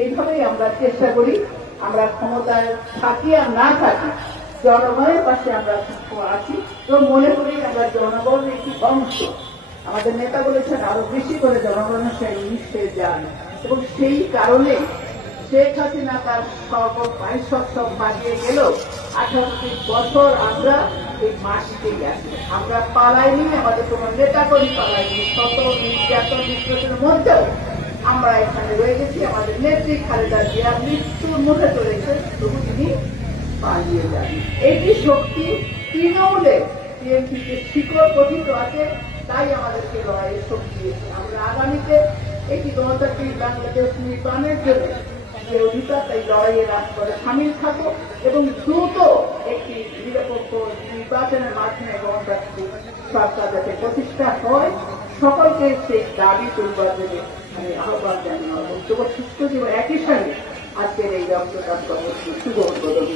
এইভাবেই আমরা চেষ্টা করি, আমরা ক্ষমতায় থাকি আর না থাকি জনগণের পাশে আমরা আছি এবং মনে করি আমরা জনগণের একটি অংশ। আমাদের নেতা বলেছেন আরো বেশি করে জনগণের সঙ্গে মিশে যান, এবং সেই কারণে শেখ হাসিনা তার সর্বপারিষদ সব বাজিয়ে গেল। 18 বছর আমরা এই মাটিতেই আছি, আমরা পালাইনি, আমাদের কোন নেতা করি পালাইনি। শত নির্যাতন নিষ্পেষণের মধ্যেও আমরা এখানে রয়ে গেছি। আমাদের নেত্রী খালেদা জিয়া মৃত্যুর মুখে চলেছেন, তবু তিনি পালিয়ে যান। এটি শক্তি তৃণমূলে টিএমসিতে শিকড় গঠিত আছে, তাই আমাদেরকে লড়াইয়ের শক্তি দিয়েছে। আমরা আগামীতে একটি গণতান্ত্রিক বাংলাদেশ নির্মাণের জন্য যে অধিকার, তাই লড়াইয়ের রাজপথে সামিল থাকো এবং দ্রুত একটি নিরপেক্ষ নির্বাচনের মাধ্যমে গণতান্ত্রিক সরকার যাতে প্রতিষ্ঠা হয়, সকলকে সেই দাবি তুলবার জন্য আমি আহ্বান জানাবো। সুস্থ জীবন একই সঙ্গে আজকের এই রক্তদান কর্মসূচি শুভ উদ্বোধন।